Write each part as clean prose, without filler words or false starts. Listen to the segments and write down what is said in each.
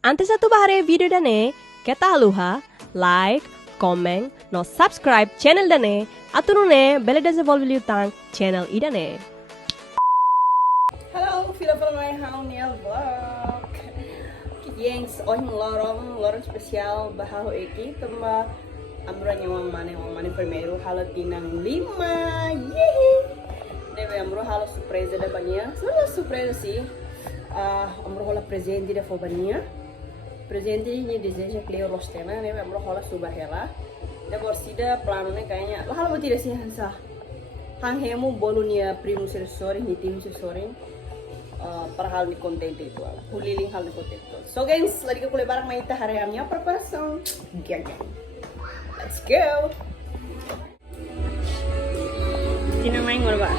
Antes satu bahare video dane, keta haluha, like, comment, no subscribe channel dane, atunune bele desenvolve tang channel idane. Halo, Villa Pelongai Hauniel Vlog. Kiyengs ohing lorong spesial bahaho eki tamba amra nyawang mane primeiro halo tinang 5. Yehi. Deve amro halo surpresa da bania. Solo surpresa sih. Amro hola presente da fobania. Presente ini deseja Cleo Rostena, deve amro hola subahela. Da borsida plano ne kayaknya. Lah halo tidak sih hansa. Hang hemu bolunia primo sensori ni tim sensori. Para hal ni konten itu ala. Huliling hal ni konten itu. So guys, lagi ko barang maita hari amnya preparação. Let's go. Tina main ngor ba?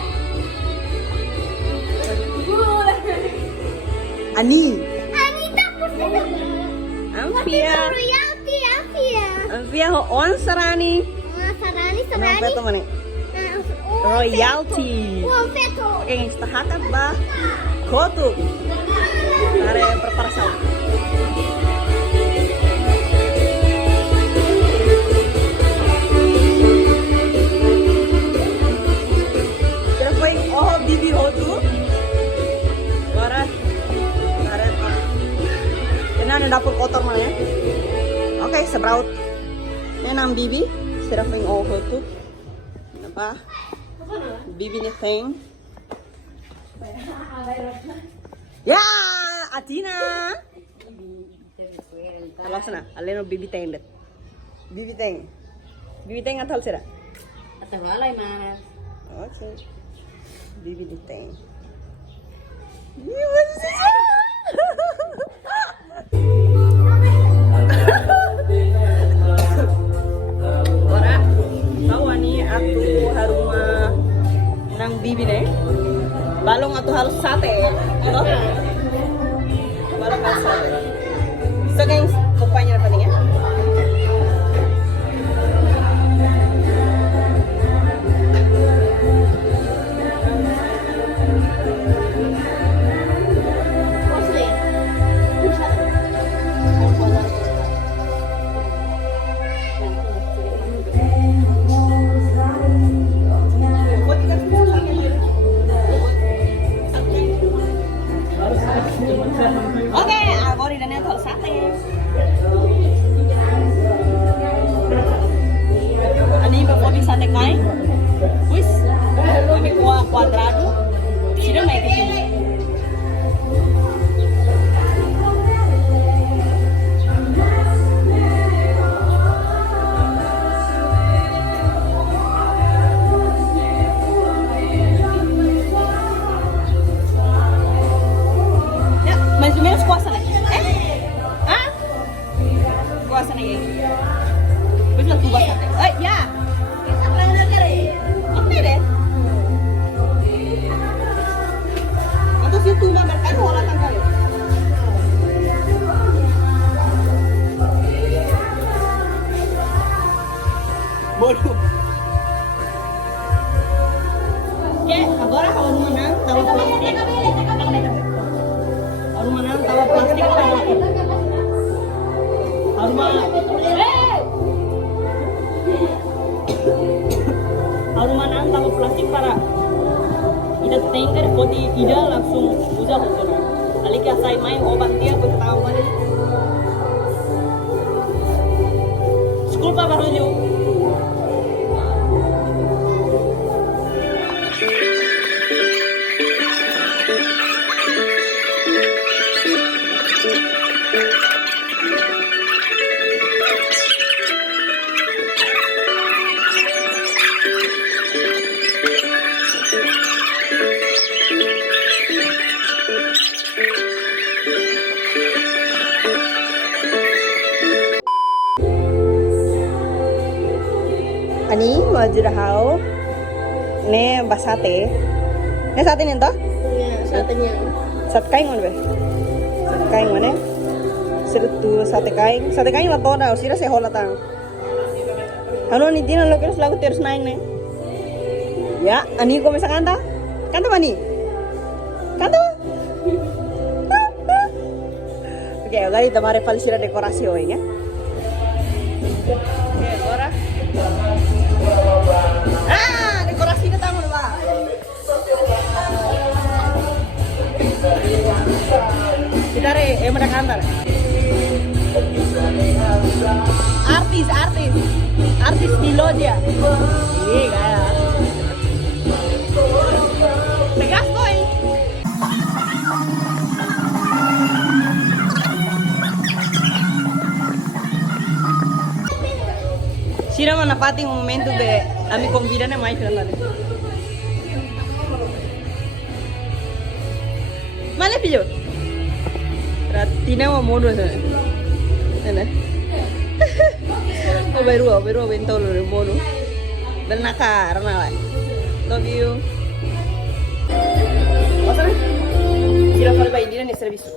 Ani. Anita pustaka. Ampia. Royalty. Ampia ho on sarani. Sarani. Ano beto mani? Royalty. Oh, feto. Oke, guys, tahakat ba? Kotu. Hari preparação. Bibi hotu. Barat. Ini ada dapur kotor mana ya? Oke, sebraut. Ini nam bibi. Seraping hotu. Apa? Bibi nih teng. Ya, Atina. Kalau sana, aleno bibi teng det. Bibi teng. Bibi teng atal sera. Atau lalai mana? Oke. Bibi di teng. Ora, tahu ani aku haruma nang bibi deh. Balong atau harus sate, atau? Balong harus sate. So guys, kumpanya apa nih ya? Oke, aku di dalamnya tahu sate. Ani berkopi sate kai. Wis, kami kuah kuadrado. Sudah naik ke sini. Mais ou menos kuasa nih. Hah? Kuasa nih. Wis lah tuh sate. Ya. Oke deh. Atau situ mah kan olah tanggal. Bodoh. Oke, agora kalau menang tahu plastik. Arumanan tawa plastik para Arumanan tawa plastik para ida tengker poti ida langsung usah hotor. Aliki asai main obat dia aku tahu mana. School pa baru ju. Ani majurahau ne basate. Ne sate nih toh? Ya, satenya. Sate kain mana be? Sate kain mana? Serutu sate kain lah toh dah. Usira sehola tang. Halo nih dina lo kira selalu terus naik nih. Ya, ani kau bisa kanta? Kanta mani? Kanta? Oke, agora tomare falisira dekorasi hoy ya. Oke, agora. Dekorasi na tamo ba? Kita mana kantor? Artis di Lodya. Iya, kayak. Tegas boy. Sira manapati un momento be ami convidane mai filmare. Male pillo. Ratina mo modo sa. Ano? Beru bento lo modo. Bel nakar na. Love you. Cosa? Sira fare bai dire ne servizio.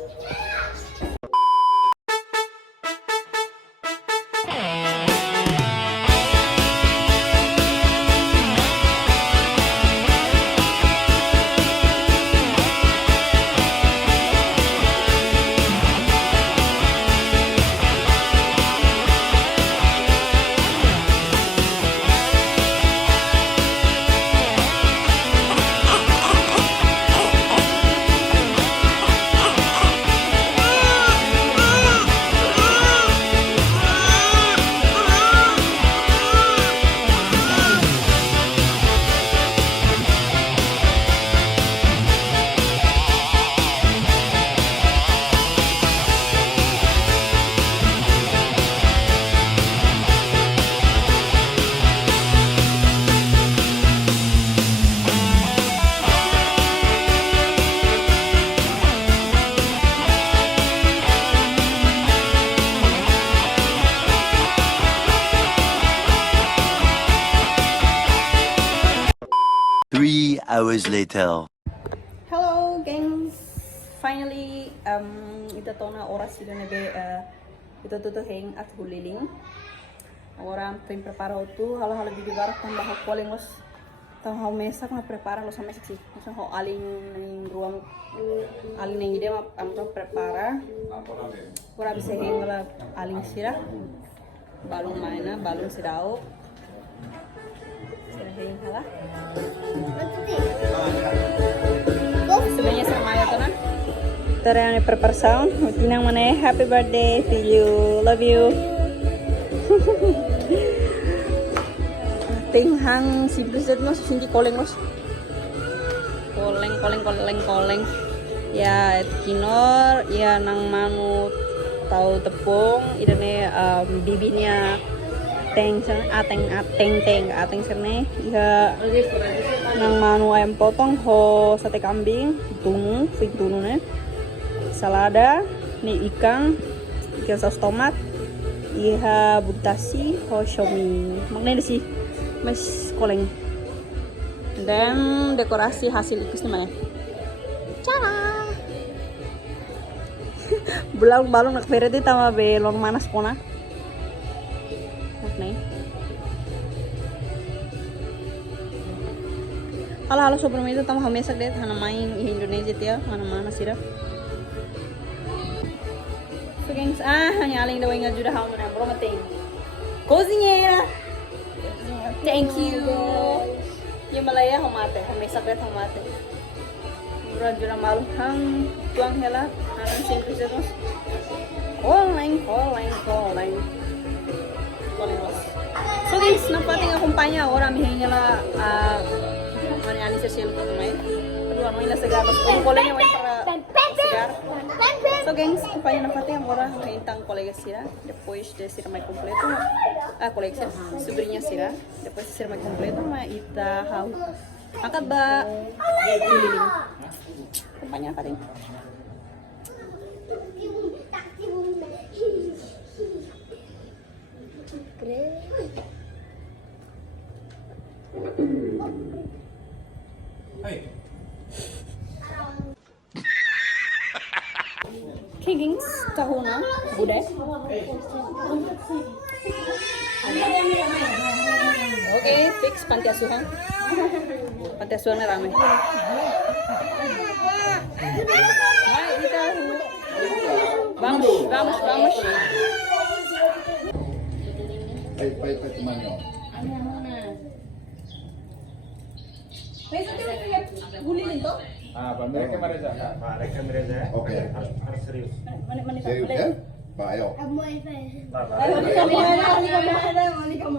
Hours later. Hello, gengs. Finally, ita tona oras sila na be ito tutuhing at huliling. Ora tem prepara tu halo video baru tambah calling los tang hau mesak na prepara los sama sih. Masa hau aling ning ruang aling ning ide am prepara. Ora bisa heng la aling sira. Balung maina, balung sirau. Sira heng hala. Sebenarnya sama ya tuh nah. Tara yang preparação, tinang mana happy birthday to you, love you. Tinghang simples itu mas, sindi koleng mas. Koleng. Ya kinor, ya nang manu tahu tepung, ini bibirnya ateng serne, ya nang manu ayam potong ho sate kambing, fig tunu ne, salada, ni ikan saus tomat, iha butasi ho shomi, maknanya sih mas koleng. Dan dekorasi hasil ikusnya mana? Cara. Balong nak pere tama be lon manas pona. Nih. Halo sobrang itu tama hamesak deh hana main Indonesia dia mana sira. So gengs, hanya aling daw nga jura hao na bro mating. Cozinheira. Thank you. Yung malaya humate, hamesak deh humate. Mura jura maluhang tuang hela, hanan singkris itu. Calling. So guys, napating akumpanya orang mihinga la ani sa silo to may. Pero ano ila sa galos, ang kolay niya para sigar. So guys, kumpanya napating ang orang hintang kolega sila, depois de sira may kompleto. Kolega sobrinha sila, depois de sira may kompleto maita hau. Angkat ba liling. Kumpanya napating. Kigings tahuna budaya. Oke, fix panti asuhan. Panti asuhannya ramai. Vamos, vamos, vamos. Vai temannya. Ano muna? Mereka Mareza. Mereka Mareza. Oke. Harus serius. Serius kan? Pak, ayo.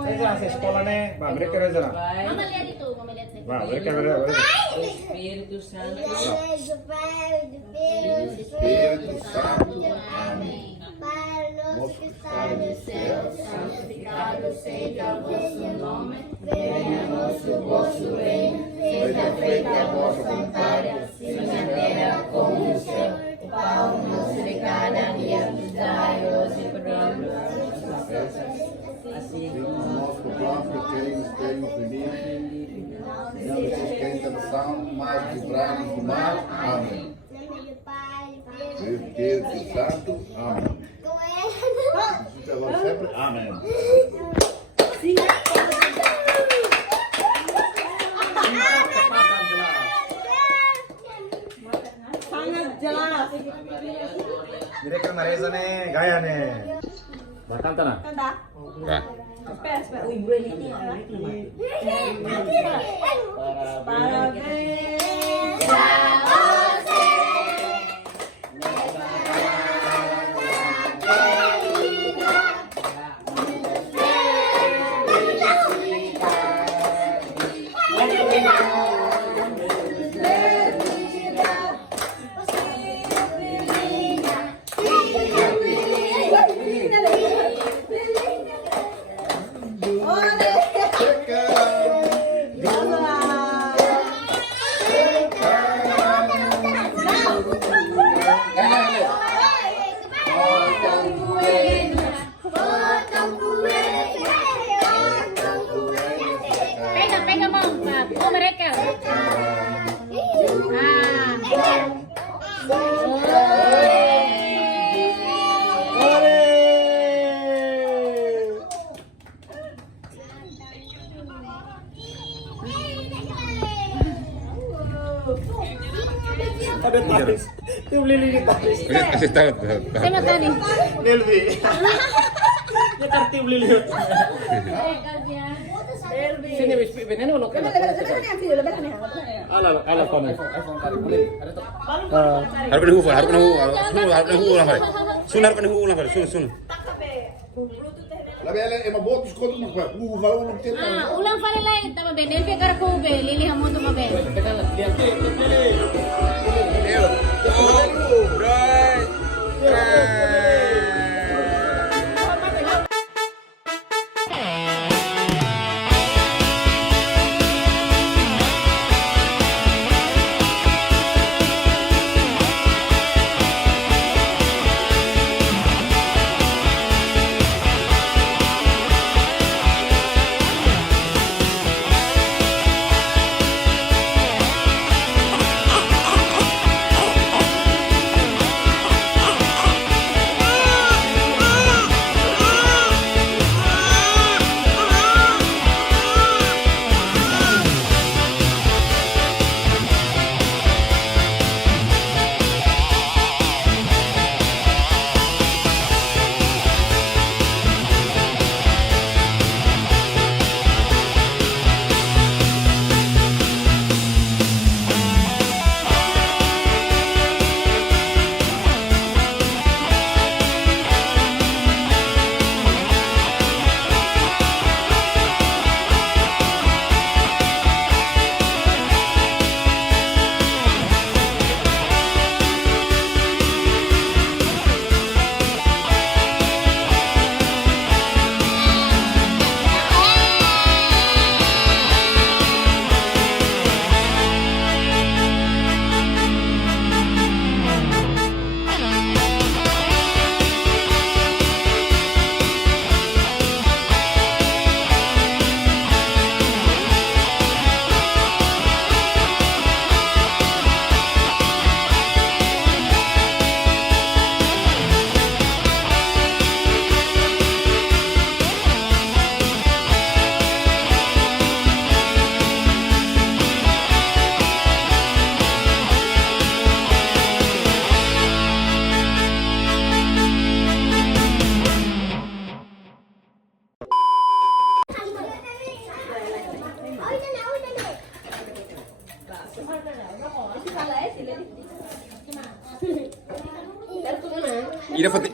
Reza, sa sekolah nih. Mereka Reza. Mama lihat itu, mama lihat itu. Mereka Reza. Espiritu Santo. Espírito Santo. Amém. Pai nosso que está no céu, Santificado seja o vosso nome. venha o vosso reino. Seja feita a vossa vontade, assim na terra como no céu. O pão nosso de cada dia nos dai hoje, perdoa-nos assim O nosso plano que nos tem oprimido, não nos sustentação, mas livrai-nos do mal. Amém. Espírito Santo. Amém. Agora sempre. Amém. Sangat jelas. Mereka Mareza nih, gaya nih. Bahkan tanah. Kanta. Vai. Espera, espera. Pegang mau, oh mereka. Ada taris. Itu beli lili taris. Kasih tahu. Saya mau tadi. Nelvi. Dia tertib lili. Sini wis pipinan ulo kan. Ala kono. Harus kena hufal, harus kena ulang balik. Sun harus kena ulang balik, sun. Labi ala ema botos koto mo pa. Ulang tira. Ulang pala lang, tama ba? Nelvi kara ko be, lili hamo to ba?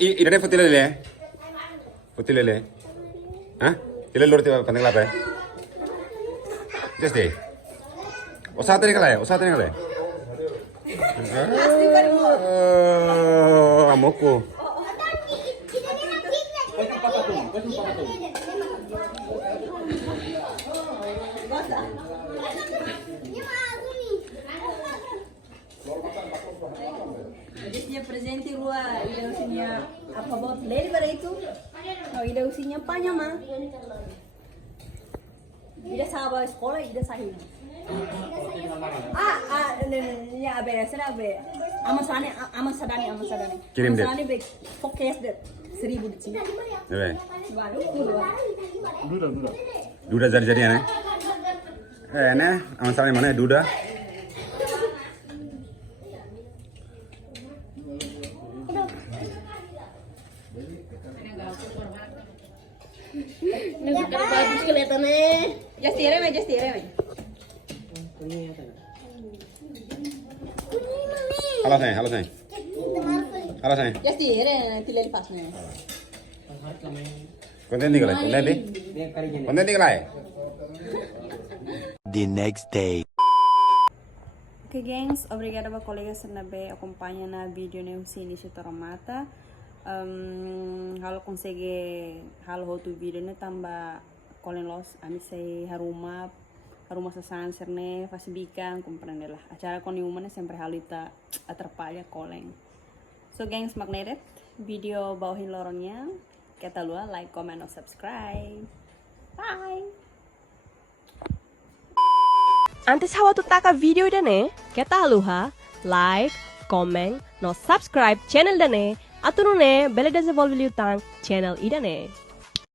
idane futile le. Futile le. Hah? Tile lor tiba pandang lape. Just deh. Usah tadi kalai, usah tadi kalai. Amoko. Jadinya presenti rua, ida usinya apa buat lady pada itu? Oh, ida usinya panjang mah. Ida sahabat sekolah, ida sahih. Ya abe, sana abe. Aman sadani. Kirim deh. Sadani be, fokus deh. 1000 di sini. Iya. Baru Duda jadi aneh. Nah, aman saleh mana Duda? Bagus kelihatannya. just direm. Halo sayang. Just direm, nanti lagi pasnya. Konten di kalai. The next day. Ok, gengs, obrigada a colegas na be acompanha na vídeo ne usini Toromata. Halo consegue halo outro vídeo ne tamba kolen los ami sei haruma sa sanser ne fasibikan comprende lah. Acara con humana sempre halita atrapalha kolen. So gengs, magnetet video bawhin loronnya. Kita luar like, comment, or subscribe. Bye. Antes hawa tu taka video idane, kita luha like, comment, no subscribe channel dane, atunune bele desenvolve liu tang channel idane.